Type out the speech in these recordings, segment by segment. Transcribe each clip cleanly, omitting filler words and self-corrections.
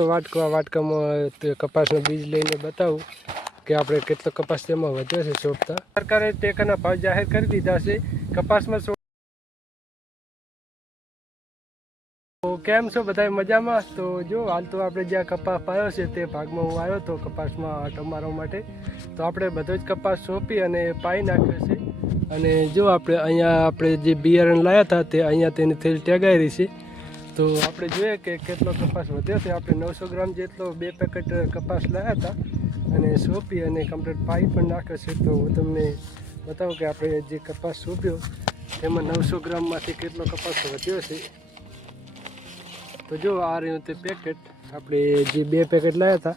વાટકામાં કપાસનો બીજ લઈને બતાવું કે આપણે કેટલો કપાસ તેમાં વધ્યો છે સોંપતા. સરકારે ટેકાના ભાવ જાહેર કરી દીધા છે કપાસમાં. તો કેમ છો બધા મજામાં? તો જો હાલ તો આપણે જ્યાં કપાસ પાયો છે તે ભાગમાં હું આવ્યો હતો કપાસમાં આંટો મારવા માટે. તો આપણે બધો જ કપાસ સોંપી અને પાઈ નાખ્યો છે. અને જો આપણે જે બિયારણ લાવ્યા હતા તે અહીંયા તેની થેલી ટેગાયેલી છે. તો આપણે જોઈએ કે કેટલો કપાસ વધ્યો છે. આપણે 900 ગ્રામ જેટલો 2 પેકેટ કપાસ લાવ્યા હતા અને સોંપી અને કમ્પ્લીટ પાઈ પણ નાખ્યો છે. તો હું તમને બતાવું કે આપણે જે કપાસ સોંપ્યો તેમાં 900 ગ્રામમાંથી કેટલો કપાસ વધ્યો છે. તો જો આ રહ્યું તે પેકેટ, આપણે જે 2 પેકેટ લાવ્યા હતા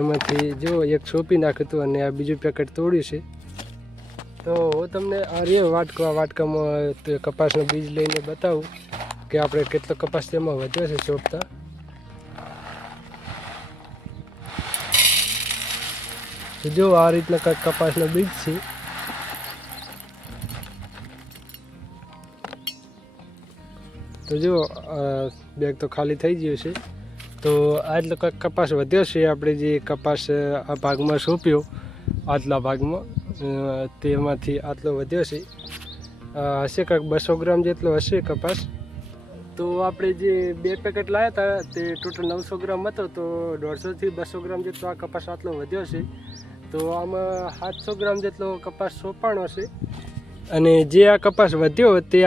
એમાંથી જો એક સોંપી નાખ્યું હતું અને આ બીજું પેકેટ તોડ્યું છે. તો હું તમને આ રહ્યો વાટકામાં કપાસનો બીજ લઈને બતાવું કે આપણે કેટલો કપાસ તેમાં વધ્યો છે સોંપતા. તો જો આ રીતના કંઈક કપાસનો બીજ છે. તો જો બેગ તો ખાલી થઈ ગયું છે. તો આટલો કંઈક કપાસ વધ્યો છે. આપણે જે કપાસ આ ભાગમાં સોંપ્યો આટલા ભાગમાં તેમાંથી આટલો વધ્યો છે. હશે કંઈક 200 ગ્રામ જેટલો હશે કપાસ. તો આપણે જે 2 પેકેટ લાવ્યા હતા તે ટોટલ 900 ગ્રામ હતો. તો 150 થી 200 ગ્રામ જેટલો આ કપાસ આટલો વધ્યો છે. તો આમાં 700 ગ્રામ જેટલો કપાસ સોંપાણો છે. અને જે આ કપાસ વધ્યો તે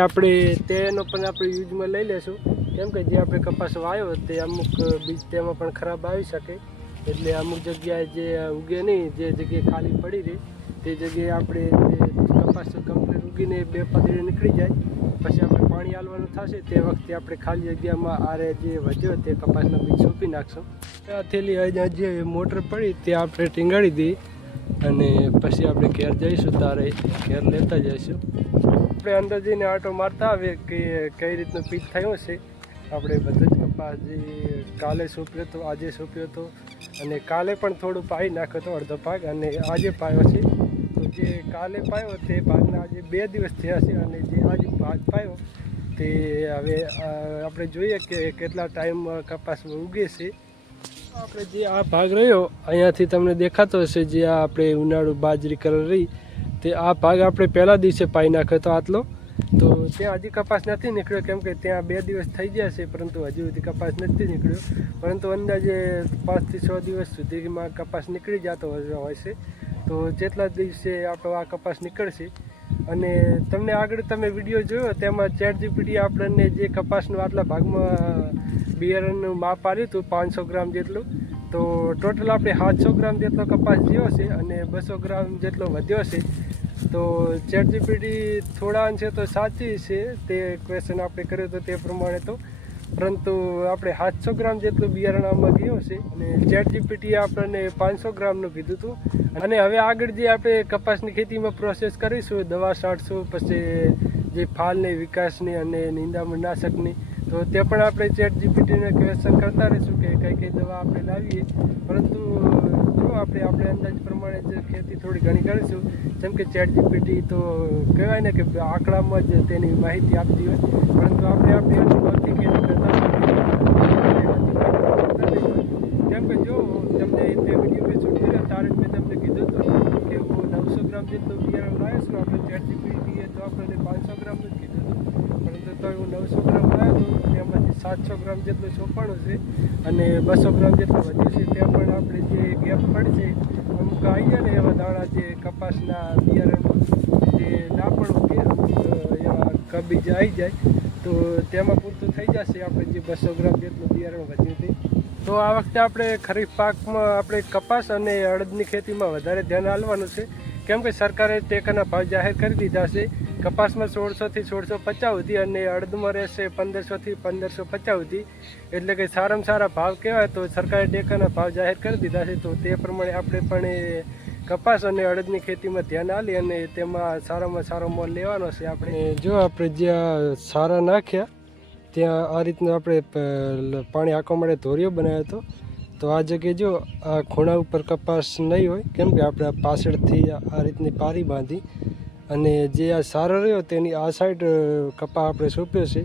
તેનો પણ આપણે યુઝમાં લઈ લેશું. કેમ કે જે આપણે કપાસ વાવ્યો તે અમુક બીજ તેમાં પણ ખરાબ આવી શકે. એટલે અમુક જગ્યાએ જે ઉગે નહીં, જે જગ્યાએ ખાલી પડી રહી તે જગ્યાએ આપણે કપાસ કમ્પ્લીટ ઉગીને 2 પાદળે નીકળી જાય પછી આપણે પાણી આલવાનું થશે તે વખતે આપણે ખાલી જગ્યામાં આરે જે વધ્યો તે કપાસનો બીજ સોંપી નાખશું. આ થેલી અહીંયા જે મોટર પડી તે આપણે ટીંગાડી દઈએ અને પછી આપણે ઘેર જઈશું તારે ઘેર લેતા જઈશું. આપણે અંદર જઈને આંટો મારતા આવે કે કઈ રીતનું પીક થયું છે. આપણે બધો જ કપાસ જે કાલે સોંપ્યો હતો, આજે સોંપ્યો હતો અને કાલે પણ થોડું પાઈ નાખ્યો હતો અડધો ભાગ અને આજે પાયો છે. તો જે કાલે પાયો તે ભાગના આજે 2 દિવસ થયા છે અને જે આજે ભાગ પાયો તે હવે આપણે જોઈએ કે કેટલા ટાઈમ કપાસ ઉગે છે. આપણે જે આ ભાગ રહ્યો અહીંયાથી તમને દેખાતો હશે, જે આ આપણે ઉનાળુ બાજરી કલર રહી તે આ ભાગ આપણે પહેલા દિવસે પાઈ નાખ્યો હતો આટલો. તો ત્યાં હજી કપાસ નથી નીકળ્યો કેમ કે ત્યાં 2 દિવસ થઈ ગયા છે પરંતુ હજુ સુધી કપાસ નથી નીકળ્યો. પરંતુ અંદાજે 5 થી 6 દિવસ સુધીમાં કપાસ નીકળી જતો હોય છે. તો જેટલા દિવસે આપણો આ કપાસ નીકળશે. અને તમને આગળ તમે વિડીયો જોયો તેમાં ChatGPT આપણને જે કપાસનું આટલા ભાગમાં બિયારણનું માપ આવ્યું હતું 500 ગ્રામ જેટલું. તો ટોટલ આપણે 700 ગ્રામ જેટલો કપાસ થયો છે અને 200 ગ્રામ જેટલો વધ્યો છે. તો ChatGPT થોડા અંશે તો સાચી છે તે ક્વેશ્ચન આપણે કર્યો હતો તે પ્રમાણે તો, પરંતુ આપણે 700 ગ્રામ જેટલું બિયારણ આમાં ગયું છે અને ChatGPT આપણને 500 ગ્રામનું કીધું હતું. અને હવે આગળ જે આપણે કપાસની ખેતીમાં પ્રોસેસ કરીશું, દવા છાંટશું, પછી જે ફાલની વિકાસની અને નિંદામણનાશકની, તો તે પણ આપણે ChatGPTને ક્વેશ્ચન કરતા રહીશું કે કઈ કઈ દવા આપણે લાવીએ. પરંતુ જો આપણે અંદાજ પ્રમાણે જ ખેતી થોડી ઘણી કરીશું. જેમ કે ChatGPT તો કહેવાય ને કે આંકડામાં જ તેની માહિતી આપતી હોય, પરંતુ આપણે આપણી અનુભવથી ખેતી કરતા કેમ કે જો તમને તે વિડીયો મેં શૂટ કર્યો ત્યારે જ મેં તમને કીધું હતું કે હું 900 ગ્રામ જેટલું બિયારણ લાવ્યો છું. આપણે ChatGPT તો આપણને 500 ગ્રામનું જ કીધું હતું, પરંતુ તો હું 900 ગ્રામ લાવ્યો હતો તેમાંથી 700 ગ્રામ જેટલું સોંપાણું છે અને 200 ગ્રામ જેટલું વધ્યું છે. ત્યાં પણ આપણે જે ગેપ પડશે અમુક આવી જાય ને એવા દાણા જે કપાસના બિયારણમાં જે ના પણ ઉગે એવા કબીજ આવી જાય તો તેમાં પૂરતું થઈ જશે આપણે જે 200 ગ્રામ જેટલું બિયારણ વધ્યું છે. તો આ વખતે આપણે ખરીફ પાકમાં આપણે કપાસ અને અડદની ખેતીમાં વધારે ધ્યાન આપવાનું છે. કેમ કે સરકારે ટેકાના ભાવ જાહેર કરી દીધા છે. કપાસમાં 1600 થી 1650 સુધી અને અડદમાં રહેશે 1500 થી 1550 સુધી. એટલે કે સારામાં સારા ભાવ કહેવાય. તો સરકારે ટેકાના ભાવ જાહેર કરી દીધા છે. તો તે પ્રમાણે આપણે પણ કપાસ અને અડદની ખેતીમાં ધ્યાન આપી અને તેમાં સારામાં સારો મોલ લેવાનો છે. આપણે જો આપણે જ્યાં સારા નાખ્યા ત્યાં આ રીતનું આપણે પાણી આંકવા માટે ધોરિયો બનાવ્યો હતો. તો આ જગ્યાએ જો આ ખૂણા ઉપર કપાસ નહીં હોય કેમ કે આપણે પાછળથી આ રીતની પારી બાંધી અને જે આ સારો રહ્યો તેની આ સાઈડ કપા આપણે સોંપ્યો છે.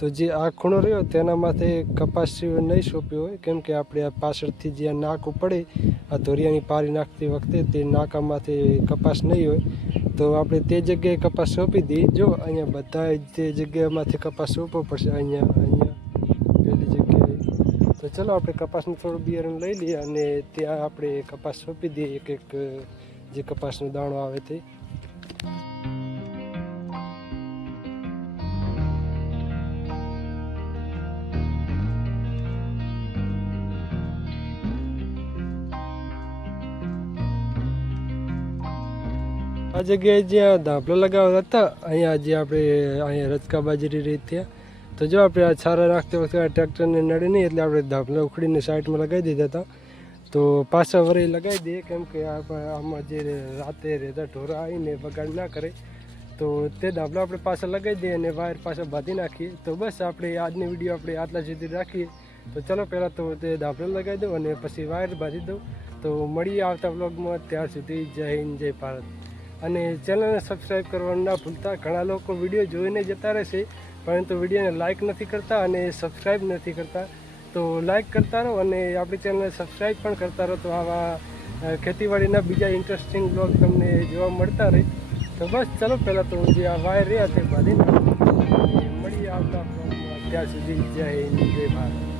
તો જે આ ખૂણો રહ્યો તેના માથે કપાસ નહીં સોંપ્યો હોય, કેમ કે આપણે આ પાછળથી જે નાકું પડે આ ધોરિયાની પારી નાખતી વખતે તે નાકામાંથી કપાસ નહીં હોય, તો આપણે તે જગ્યાએ કપાસ સોંપી દઈએ. જો અહીંયા બધા તે જગ્યામાંથી કપાસ સોંપવો પડશે, અહીંયા પેલી જગ્યાએ. તો ચલો આપણે કપાસનું થોડું બિયારણ લઈ લઈએ અને ત્યાં આપણે કપાસ સોંપી દઈએ, એક એક જે કપાસનો દાણો આવે તે. આ જગ્યાએ જ્યાં ધાપલો લગાવતા હતા, અહીંયા જે આપણે અહીંયા રચકા બાજરી રહી ત્યાં, તો જો આપણે આ છારા નાખતી વખતે ટ્રેક્ટરને નડે નહીં એટલે આપણે ધાપલા ઉખડીને સાઈડમાં લગાવી દીધા હતા. તો પાછા વરે લગાવી દઈએ, કેમ કે આમાં જે રાતે રહેતા ઢોરા આવીને બગાડ ના કરે, તો તે ધાપલા આપણે પાછા લગાવી દઈએ અને વાયર પાછા બાંધી નાખીએ. તો બસ આપણે આજની વિડીયો આપણે આટલા સુધી રાખીએ. તો ચલો પહેલાં તો તે ધાપલો લગાવી દઉં અને પછી વાયર બાંધી દઉં. તો મળીએ આવતા વ્લોગમાં. ત્યાર સુધી જય હિન્દ, જય ભારત. અને ચેનલને સબસ્ક્રાઈબ કરવાનું ના ભૂલતા. ઘણા લોકો વિડીયો જોઈને જતા રહેશે, પરંતુ વિડીયોને લાઇક નથી કરતા અને સબસ્ક્રાઈબ નથી કરતા. તો લાઇક કરતા રહો અને આપણી ચેનલને સબસ્ક્રાઈબ પણ કરતા રહો, તો આવા ખેતીવાડીના બીજા ઇન્ટરેસ્ટિંગ બ્લોગ તમને જોવા મળતા રહે. તો બસ ચલો પહેલાં તો જે આ વાયર રહ્યા તે બાંધી નાખો. મળીએ આવતા બ્લોગમાં. ત્યાં સુધી જય હિન્દ, જય ભારત.